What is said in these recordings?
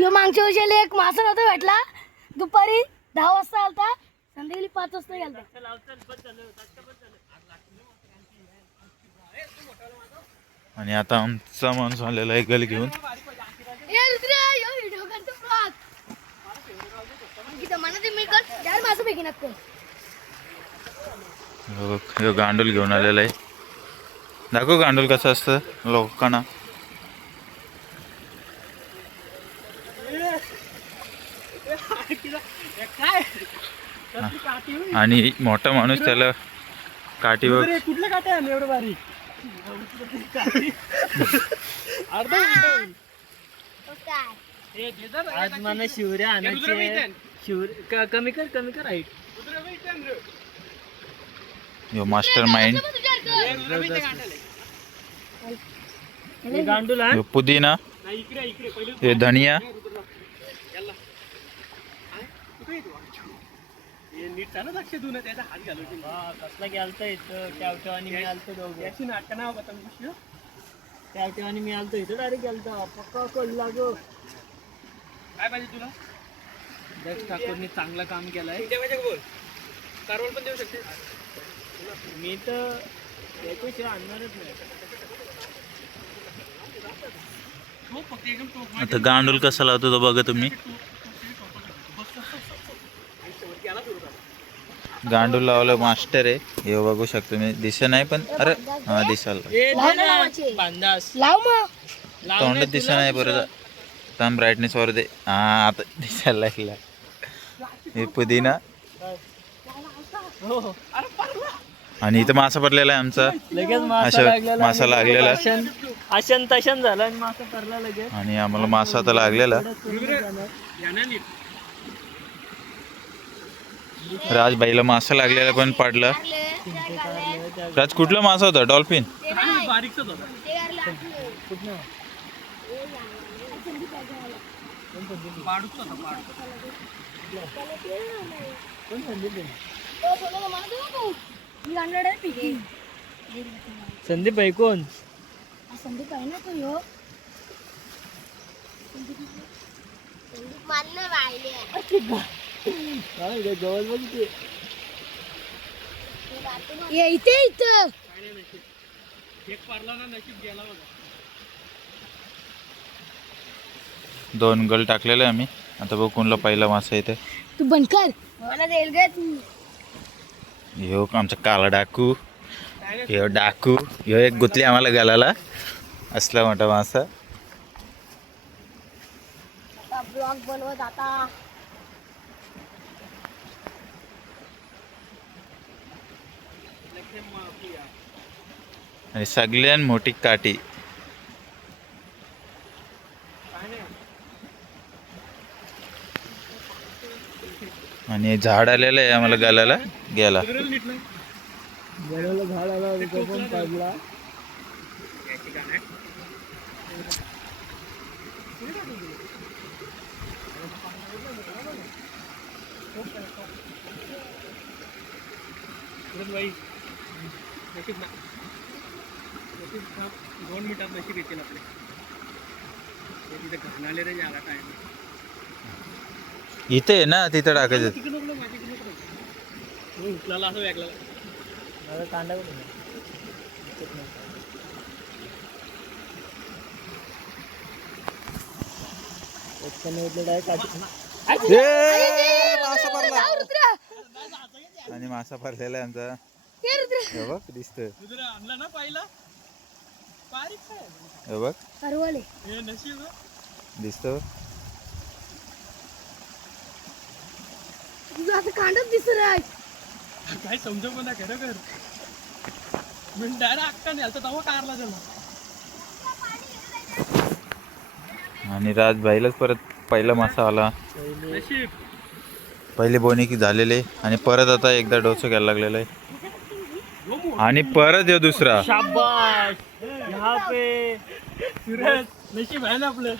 यो मागच्या वर्षाला एक मासा नव्हता भेटला. दुपारी 10 वाजता आलता, संध्याकाळी 5 वाजता गेलता. आणि आता आमचा माणूस आलेला आहे गल घेऊन. हो, गांडूल घेऊन आलेला आहे. दाखव गांडूल कसं असतं लोकांना. आणि मोठा माणूस त्याला काठीवर. कुठल्या काट्या एवढं बारीक आज मला शिवऱ्या आणायचे. शिवर कमी कर हाईट. यो मास्टर माइंड. गांडूल यो पुदिना. हे धनिया. कसला गेलता इथं टॅवटो आणि मी आलतो दोघं. टॅवटो आणि मी आलतो इथं डायरेक्ट गेलता. पक्का कळला गो. काय पाहिजे तुला? दक्ष ठाकूरनी चांगलं काम केलंय. कारवल पण देऊ शकते. मी तर त्याच्याशिवाय आणणारच नाही. आता गांडूल कसा लावतो तो बघा तुम्ही. गांडूल लावलं मास्टर आहे. हे बघू शकतो मी. दिसत नाही पण अरे हा दिसायला तोंडात दिसत नाही. परत थांब ब्राईटनेस वर दे. हा आता दिसायला लागला. हे पुदिना. आणि इथं मासा पडलेला आहे आमचा. लगेच मासा लागलेला. आशन तशन झाला आणि मासा पडला लगेच. आणि आम्हाला मासा आता लागलेला. राजबाईला मासा लागलेला पण पडला. राज कुठला मासा होता? डॉल्फिन. संदीप भाई कोण? संदीप आहे ना तो ह्यो. जवळ बघते. इथे इथं दोन गल टाकलेले आम्ही. आता बघू कोणला पहिला मासा येते. तू बंद कर. मला देईल ग तू. ह्यो आमचा काला डाकू. ह्यो डाकू. ह्यो एक गुतली आम्हाला गालाला. असला मोठा मासा. आता ब्लॉग बनवत आता. आणि सगळ्यात मोठी काठी. आणि झाड आलेलं आहे आम्हाला गालाला. गेला झाड आला पण पडला. दोन मिनिटात नशीब येतील आपले. तिथे घाणाले रे जागा काय इथे आहे ना. तिथं टाकायचं. उचलाला असं वेगळा कांदा आणि मासा भरलेला आहे आमचा. बघ दिसतोय. आणला ना पाहिला. बघ नशीब दिसतो. तुझं आता कांडच दिसत आहे. काय समजव मला खरोखर. मी डायरेक्ट अक्का नाही आलता तेव्हा कारला त्याला. आणि राजबाईलाच परत पहिला मासा आला. नशीब. पहिले बोनी की झालेले. आणि परत आता एकदा डोसं घ्यायला लागलेलं आहे. आणि परत येऊ दुसरा. शाबाश. यहाँ पे सूरज नशीब आहे ना आपलं.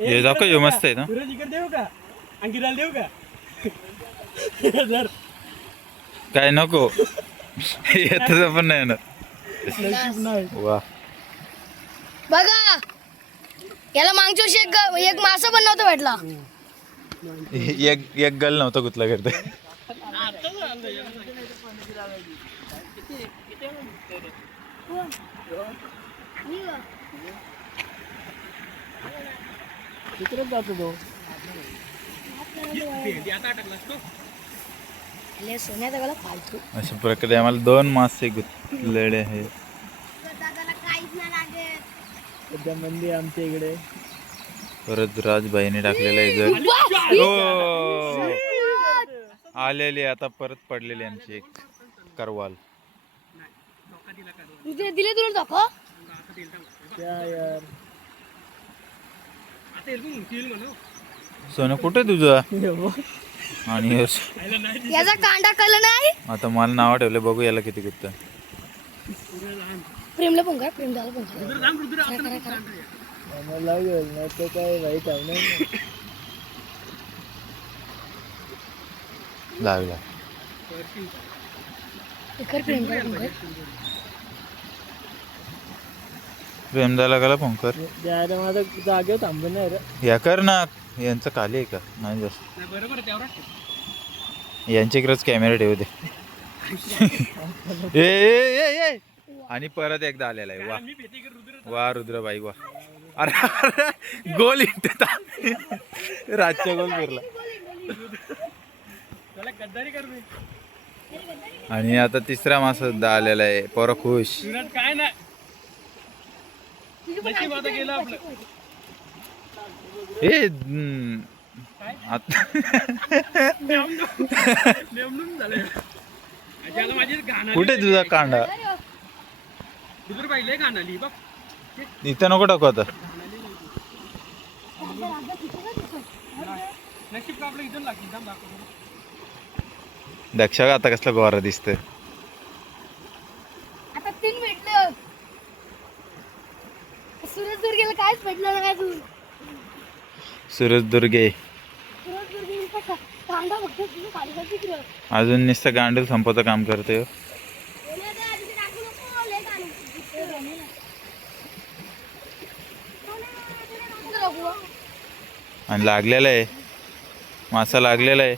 हे दाखव. हे मस्त आहे ना. सूरज इकडे देऊ का? अंकिराला देऊ का? जर काय नको. येतच पण नाही ना. नशीब नाही. वा बघा याला मागच्या वर्षी एक मासा पण नव्हता भेटला. एक गल नव्हता गुतला करते. तिकडेच जातो तो. सोन्याचा गला फालतू. अशा प्रकारे आम्हाला 2 मासे गुतलेले आहेत. सध्या मंदी आमच्या इकडे. परत राजबाईने टाकलेलं आहे घर. हो आलेली आता परत पडलेली आमची एक करवाल. दिले तुला दाखव. क्या यार सोनं कुठे तुझं? आणि याचा कांदा कळलं नाही. आता मला नाव ठेवलं, बघू याला किती गुत्त. प्रेमला पण काय प्रेम झालं पण लागेल नाही तर काय वाईट आहे नाही. लागला प्रेम कर. प्रेम झाला का पोंकर? द्यायला माझा जागेवर थांबून नाही रे. या कर ना. यांचं खाली आहे का? नाही जास्त. यांच्या इकडेच कॅमेरा ठेवू दे. ए आणि परत एकदा आलेला आहे. वा वा रुद्रबाई वा. अरे गोल रातच्या गोल फिरला. आणि आता तिसरा मासा आलेला आहे. पोरं खुश. काय नाही ए कुठे तुझा कांदा? इथं नको टाकू आता. दक्षा आता कसला गोरा दिसतोय. आता 3 भेटलं. सुरज दुर्गेला काहीच भेटलं नाही अजून. सुरज दुर्गे सुरज दुर्गेला कांदा फक्त तुझं खाली तिकडं. अजून नुसतं गांडूल संपवतं काम करते. आणि लागलेला आहे मासा. लागलेला आहे.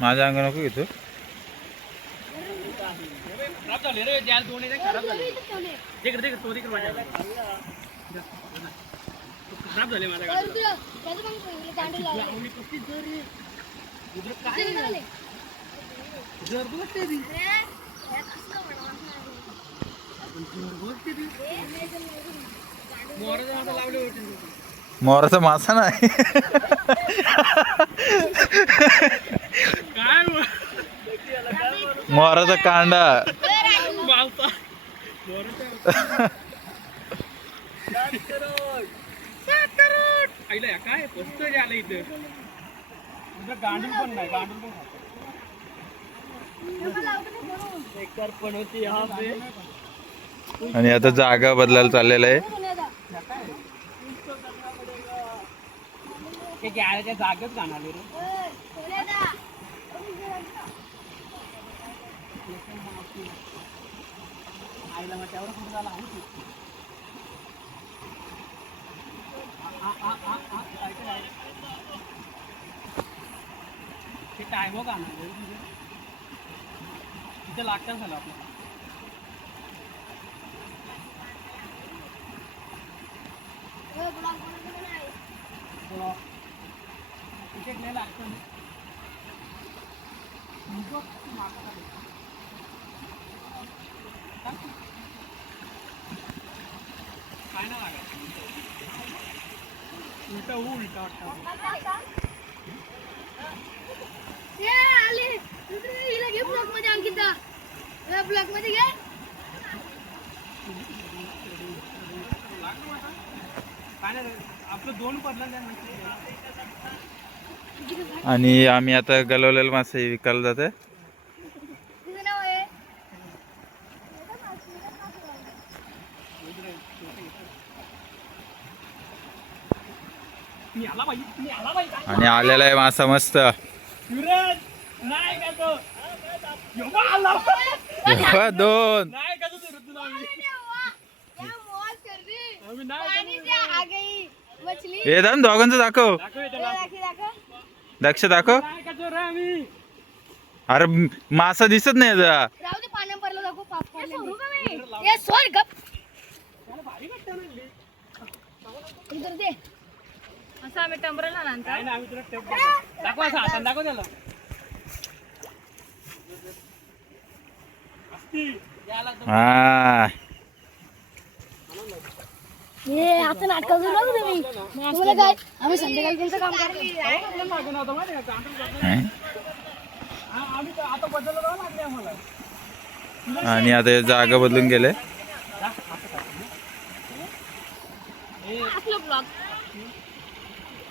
माझ्या अंग नको घेतो. मोराचा मासा नाही. मोराचा कांदा. काय पोचतोय आलं इथं. गांडून पण नाही. गांडून पण एकतर पण होती. आणि आता जागा बदलायला चाललेला आहे. जागेच गाणाले रे. आईला मग तेवढं कुठं झाला ते टायमो गाणार तिथे लागतं झालं आपलं. तिकीट नाही लागतं. काय नाही लागत. उलटा उलटा वाटतं. ब्लॉक मध्ये अंकिता ब्लॉक मध्ये घे. आपलं 2 पडलं. आणि आम्ही आता गलवलेला मासे विकायला जाते. आणि आलेला आहे मासा मस्त. सूरज नाही का तो एवढा आला एव्हा दोन नाही का तो सूरज आम्ही नाही मछली हे दाम दोघांचं दाखव दाखव त्याला दक्ष दाखव नाही का तो रे आम्ही अरे मासा दिसत नाही याचा. राहू दे पाण्या भरलं दाखव पाप पडले ये सोड गप त्याला भारी वाटतं ना हे. इधर दे असं आम्ही टंबरला काय आणतो ना आम्ही तुला टेप दाखव दाखव असं हातानं दाखव त्याला असती याला तो हा ये आता नाटक करू नको तुम्ही तुम्हाला काय आम्ही संध्याकाळी त्यांचं काम करतो आपल्याला मागून होता माहिती का हं? आम्ही तर आता बदललं जावं लागले आम्हाला आणि आता हे जागा बदलून गेले आपलं ब्लॉग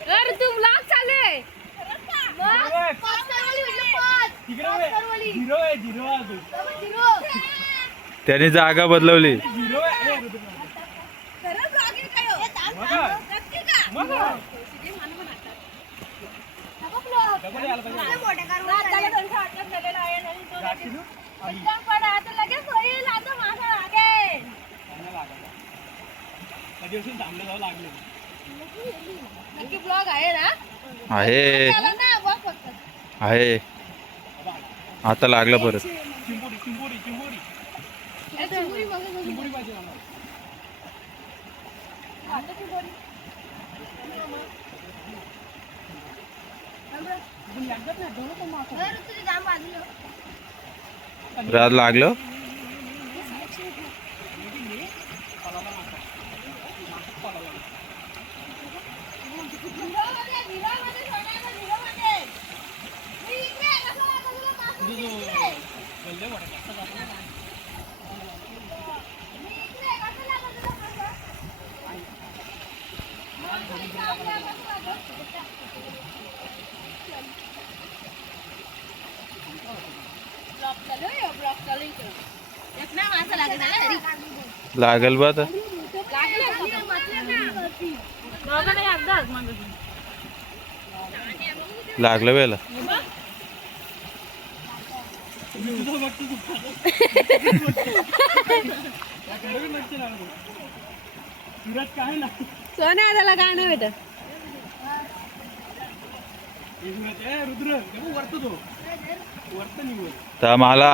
तर तू ब्लॉग चालू आहे झिरो आहे झिरो अजून त्याने जागा बदलवली झिरो आहे मग डबल यायला पाहिजे कधीपासून थांबलं जावं लागले नक्की ब्लॉग आहे ना आहे ना बघ फक्त आहे आता लागलं परत चिंबोरी चिंबोरी चिंबोरी चिंबोरी पाहिजे मला रात लागलं लागल बा आता लागलं वेळेला काय ना सोन्या त्याला काय नाही भेटत रुद्र वरतो तो वरत निघून तर मला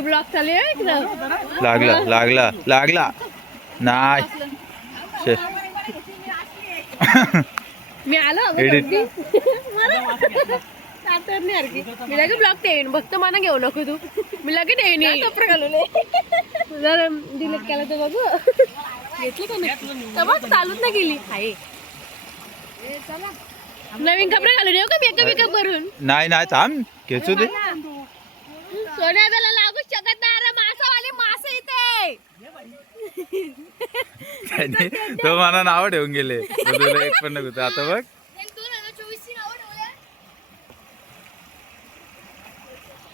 ब्लॉग चालू आहे इकडं लागला लागला लागला नाही शे. मी आलो Edit. मी लगे ब्लॉग ठेवीन फक्त मला घेऊ नको तू मी लगे ठेवीन जर डिलीट केला तर बघू घेतली का नाही तर बघ चालूच नाही गेली आहे नवीन कपडे घालून येऊ का मेकअप मेकअप करून नाही नाही थांब खेचू दे सोन्या त्याला लागू शकत नाही अरे मासावाले मासे इथे त्याने तो मला नाव ठेवून गेले तो तुला एक पण नको आता बघ 2024 ची नावं ठेवले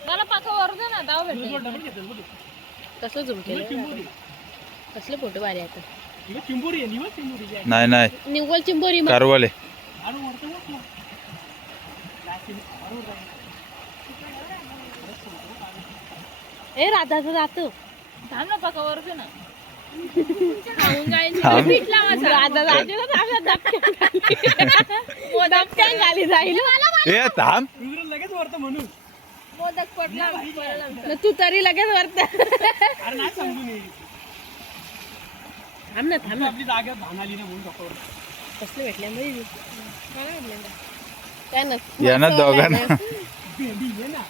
मला पाका वर दे ना दाव भेटते कसं झूम केलं कसले फोटो भारी आता चिंबोरी आहे निवड चिंबोरी नाही नाही निव्वल चिंबोरी मग कारवाले आणि वरतो वरतो ए राधाचं राहतो थांब ना पाका वर दे ना खाऊन जाईल थांब. पीठ लावायचं राधा राजूला आपल्या दबक्यान खाली जाईल ए थांब रुद्र लगेच वरतो म्हणून मोदक पडला तू तरी लगेच वरत अरे नाही समजून ये थांब ना थांब ना आपली जागा भानाली ना म्हणून डॉक्टर कसले भेटले माहिती काय ना यांना दोघांना भेंडी ये ना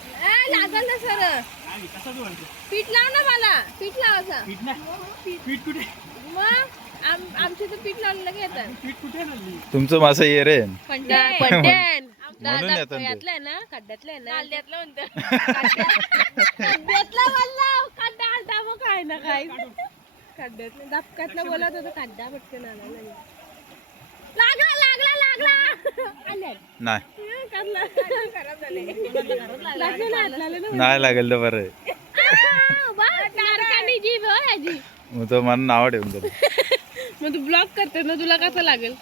लागल ना सर नाही कसा तू म्हणतो पीठ लाव ना मला पीठ लावायचा पीठ नाही पीठ कुठे मग आमचे तर पीठ लावलेलं घेतात पीठ कुठे आणली तुमचं मासा ये रे खड्ड्यान म्हणून येतात ते. खड्ड्यातलं ना खड्ड्यातलं ना खड्ड्यातलं म्हणतो खड्ड्यातला बोलला खड्डा आलता मग काय ना काय खड्ड्यातलं दबक्यातलं बोलत होतं खड्डा पटकन आला लागला लागला लागला आले नाही खराब झाले लागले ना हातला ना नाही लागेल तर बरं आहे. नारकानी जीभ हो याची मग तो मला नाव ठेवून गेलं मग तू ब्लॉक करते ना, तुला कसं लागेल?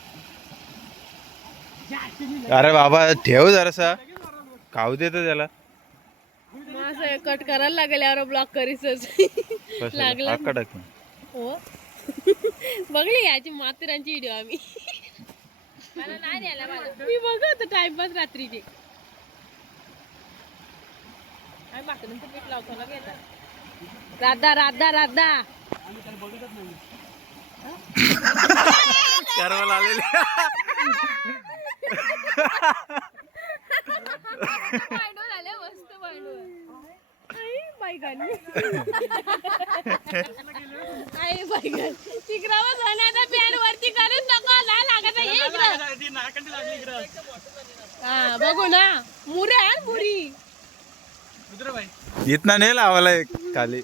अरे बाबा ठेव जरासा, खाऊ दे तर त्याला. मग असं कट करायला लागेल यावर ब्लॉक करीसच. लागलं. अक्का टाक. हो. बघली याची माथेरानची व्हिडिओ आम्ही. मी बघत टाइमपास रात्रीची. पीठ लावतो ना राधा राधा राधा. करवाला आलेले. मस्त बायगन. तिकरावर जाण्याचा पॅन वरती करून नको ना लागत आहे इकडं. हा बघू ना, मुरे आहे मुरी. इथना नाही लावायला एक खाली.